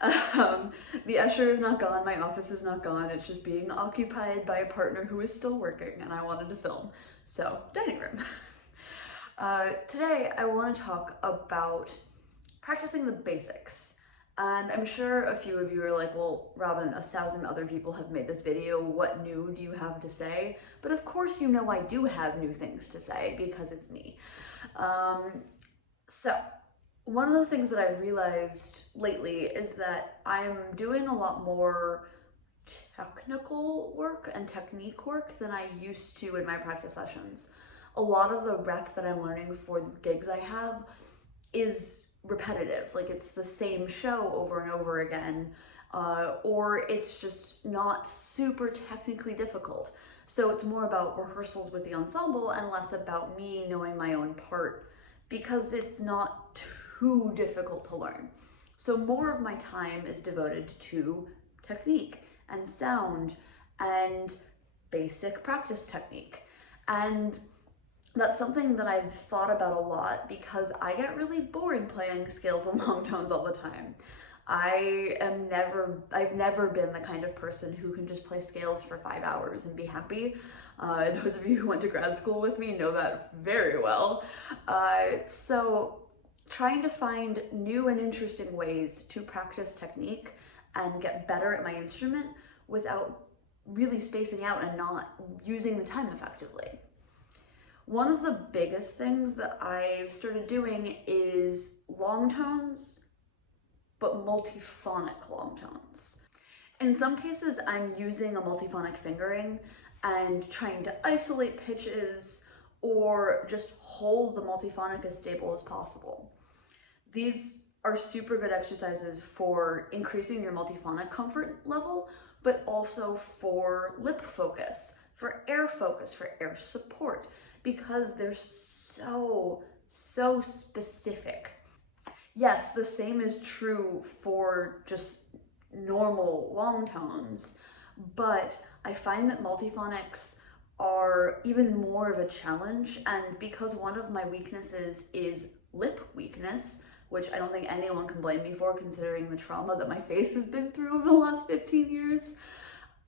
The usher is not gone, my office is not gone, it's just being occupied by a partner who is still working and I wanted to film. So, dining room. Today I want to talk about practicing the basics. And I'm sure a few of you are like, well, Robin, 1,000 other people have made this video. What new do you have to say? But of course you know I do have new things to say because it's me. So one of the things that I've realized lately is that I'm doing a lot more technical work and technique work than I used to in my practice sessions. A lot of the rep that I'm learning for the gigs I have is repetitive, like it's the same show over and over again, or it's just not super technically difficult. So it's more about rehearsals with the ensemble and less about me knowing my own part because it's not too difficult to learn. So more of my time is devoted to technique and sound and basic practice technique. And that's something that I've thought about a lot because I get really bored playing scales and long tones all the time. I've never been the kind of person who can just play scales for 5 hours and be happy. Those of you who went to grad school with me know that very well. So trying to find new and interesting ways to practice technique and get better at my instrument without really spacing out and not using the time effectively. One of the biggest things that I've started doing is long tones, but multiphonic long tones. In some cases, I'm using a multiphonic fingering and trying to isolate pitches or just hold the multiphonic as stable as possible. These are super good exercises for increasing your multiphonic comfort level, but also for lip focus, for air support, because they're so specific. Yes, the same is true for just normal long tones, but I find that multiphonics are even more of a challenge, and because one of my weaknesses is lip weakness, which I don't think anyone can blame me for considering the trauma that my face has been through over the last 15 years,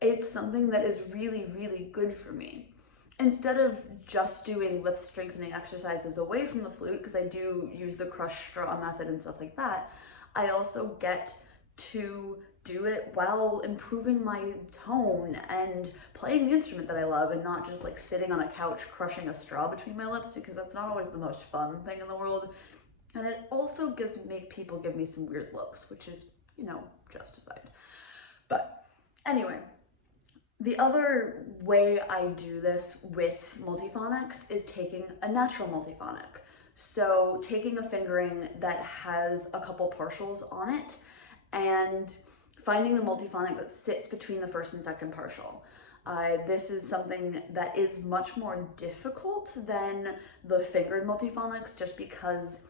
it's something that is really good for me. Instead of just doing lip strengthening exercises away from the flute, because I do use the crush straw method and stuff like that, I also get to do it while improving my tone and playing the instrument that I love and not just like sitting on a couch crushing a straw between my lips, because that's not always the most fun thing in the world. And it also make people give me some weird looks, which is, you know, justified. But anyway, the other way I do this with multiphonics is taking a natural multiphonic. So taking a fingering that has a couple partials on it and finding the multiphonic that sits between the first and second partial. This is something that is much more difficult than the fingered multiphonics just because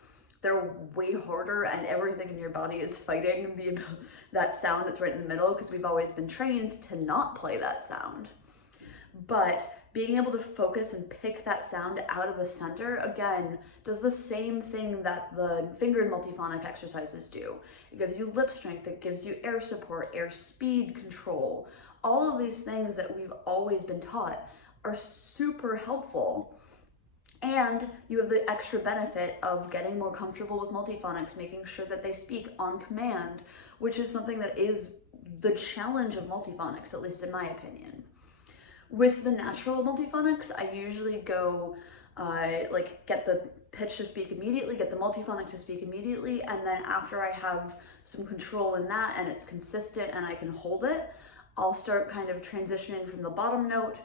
they're way harder and everything in your body is fighting that sound that's right in the middle, because we've always been trained to not play that sound. But being able to focus and pick that sound out of the center, again, does the same thing that the fingered multiphonic exercises do. It gives you lip strength, it gives you air support, air speed control. All of these things that we've always been taught are super helpful. And you have the extra benefit of getting more comfortable with multiphonics, making sure that they speak on command, which is something that is the challenge of multiphonics, at least in my opinion. With the natural multiphonics, I usually go like get the pitch to speak immediately, get the multiphonic to speak immediately, and then after I have some control in that and it's consistent and I can hold it, I'll start kind of transitioning from the bottom note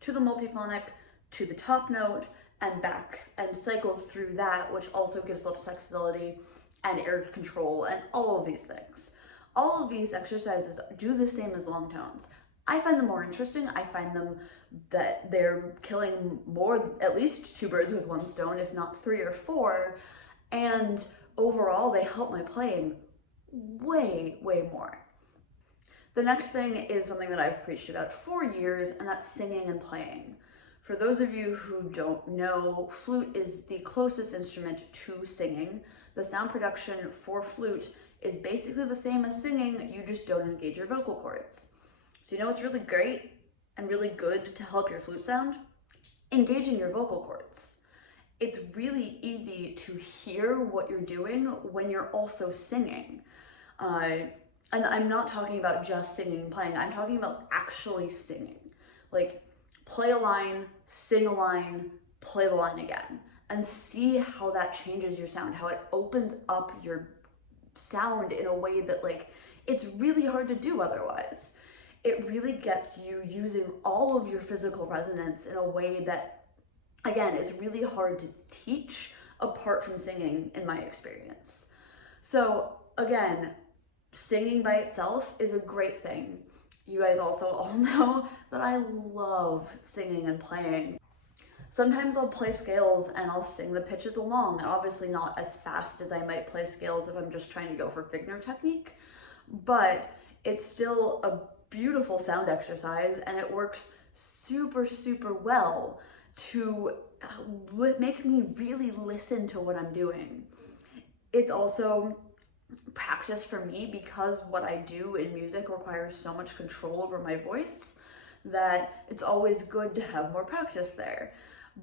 to the multiphonic to the top note and back, and cycle through that, which also gives lip flexibility and air control and all of these things. All of these exercises do the same as long tones. I find them more interesting. I find them that they're killing at least 2 birds with 1 stone, if not 3 or 4. And overall, they help my playing way more. The next thing is something that I've preached about for years, and that's singing and playing. For those of you who don't know, flute is the closest instrument to singing. The sound production for flute is basically the same as singing, you just don't engage your vocal cords. So you know what's really great and really good to help your flute sound? Engaging your vocal cords. It's really easy to hear what you're doing when you're also singing. And I'm not talking about just singing and playing, I'm talking about actually singing. Like, play a line, sing a line, play the line again, and see how that changes your sound, how it opens up your sound in a way that, like, it's really hard to do otherwise. It really gets you using all of your physical resonance in a way that, again, is really hard to teach apart from singing, in my experience. So again, singing by itself is a great thing. You guys also all know that I love singing and playing. Sometimes I'll play scales and I'll sing the pitches along, obviously not as fast as I might play scales if I'm just trying to go for finger technique, but it's still a beautiful sound exercise, and it works super, super well to make me really listen to what I'm doing. It's also practice for me because what I do in music requires so much control over my voice that it's always good to have more practice there.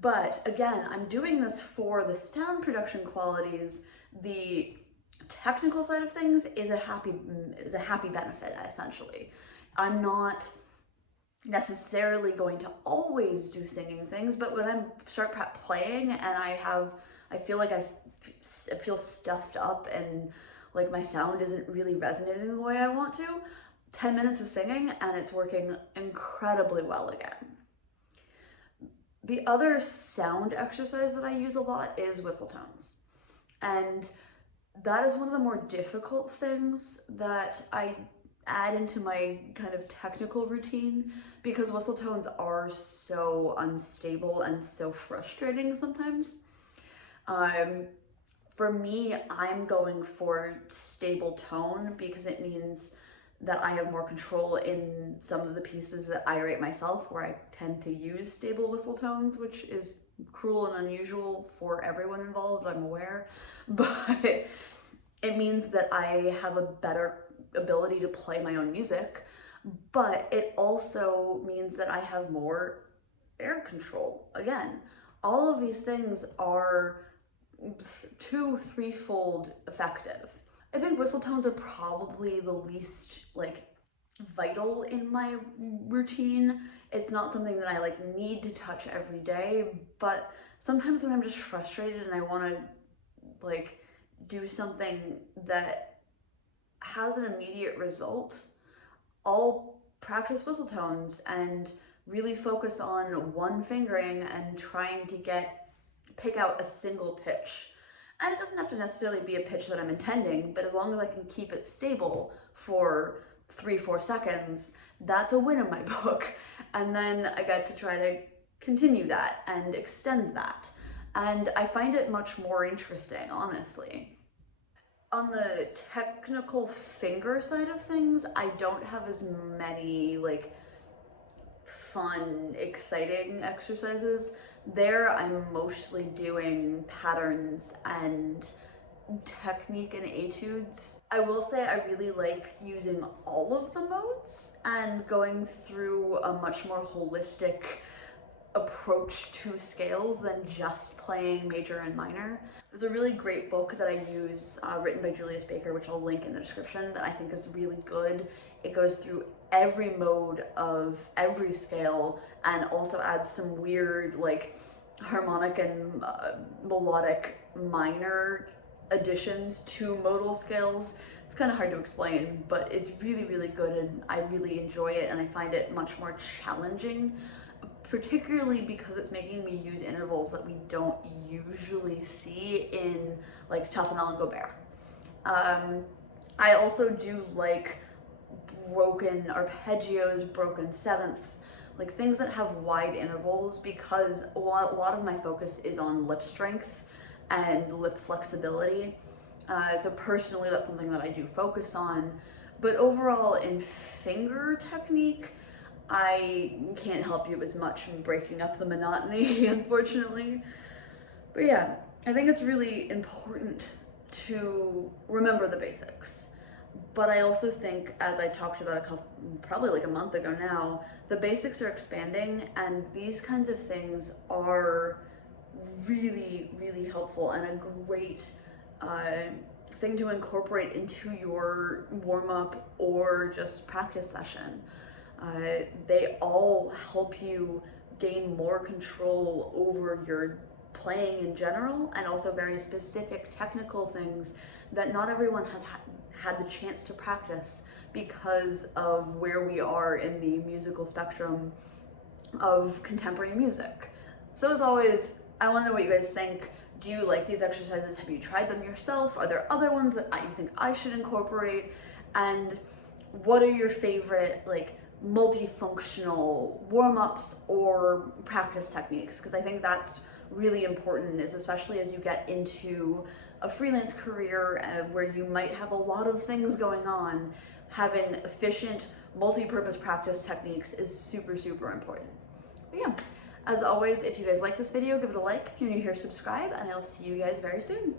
But again, I'm doing this for the sound production qualities. The technical side of things is a happy benefit, essentially. I'm not necessarily going to always do singing things, but when I start playing and I feel like I feel stuffed up and like my sound isn't really resonating the way I want to, 10 minutes of singing and it's working incredibly well again. The other sound exercise that I use a lot is whistle tones. And that is one of the more difficult things that I add into my kind of technical routine, because whistle tones are so unstable and so frustrating sometimes. For me, I'm going for stable tone because it means that I have more control in some of the pieces that I write myself, where I tend to use stable whistle tones, which is cruel and unusual for everyone involved, I'm aware, but it means that I have a better ability to play my own music, but it also means that I have more air control. Again, all of these things are threefold effective. I think whistle tones are probably the least like vital in my routine. It's not something that I like need to touch every day, but sometimes when I'm just frustrated and I want to like do something that has an immediate result, I'll practice whistle tones and really focus on one fingering and trying to pick out a single pitch. And it doesn't have to necessarily be a pitch that I'm intending, but as long as I can keep it stable for 3-4 seconds, that's a win in my book. And then I get to try to continue that and extend that. And I find it much more interesting, honestly. On the technical finger side of things, I don't have as many like fun, exciting exercises. There, I'm mostly doing patterns and technique and etudes. I will say I really like using all of the modes and going through a much more holistic approach to scales than just playing major and minor. There's a really great book that I use written by Julius Baker, which I'll link in the description, that I think is really good. It goes through every mode of every scale and also adds some weird like harmonic and melodic minor additions to modal scales. It's kind of hard to explain, but it's really, really good and I really enjoy it, and I find it much more challenging, particularly because it's making me use intervals that we don't usually see in like Taffanel and Gobert. I also do like broken arpeggios, broken seventh, like things that have wide intervals, because a lot of my focus is on lip strength and lip flexibility. So personally, that's something that I do focus on. But overall, in finger technique, I can't help you as much in breaking up the monotony, unfortunately. But yeah, I think it's really important to remember the basics. But I also think, as I talked about probably like a month ago now, the basics are expanding, and these kinds of things are really, really helpful and a great thing to incorporate into your warm-up or just practice session. They all help you gain more control over your playing in general, and also very specific technical things that not everyone has had the chance to practice because of where we are in the musical spectrum of contemporary music. So as always, I want to know what you guys think. Do you like these exercises? Have you tried them yourself? Are there other ones that you think I should incorporate? And what are your favorite like multifunctional warm-ups or practice techniques? Because I think that's really important, is especially as you get into a freelance career where you might have a lot of things going on, having efficient multi-purpose practice techniques is super, super important. But yeah, as always, if you guys like this video, give it a like. If you're new here, subscribe, and I'll see you guys very soon.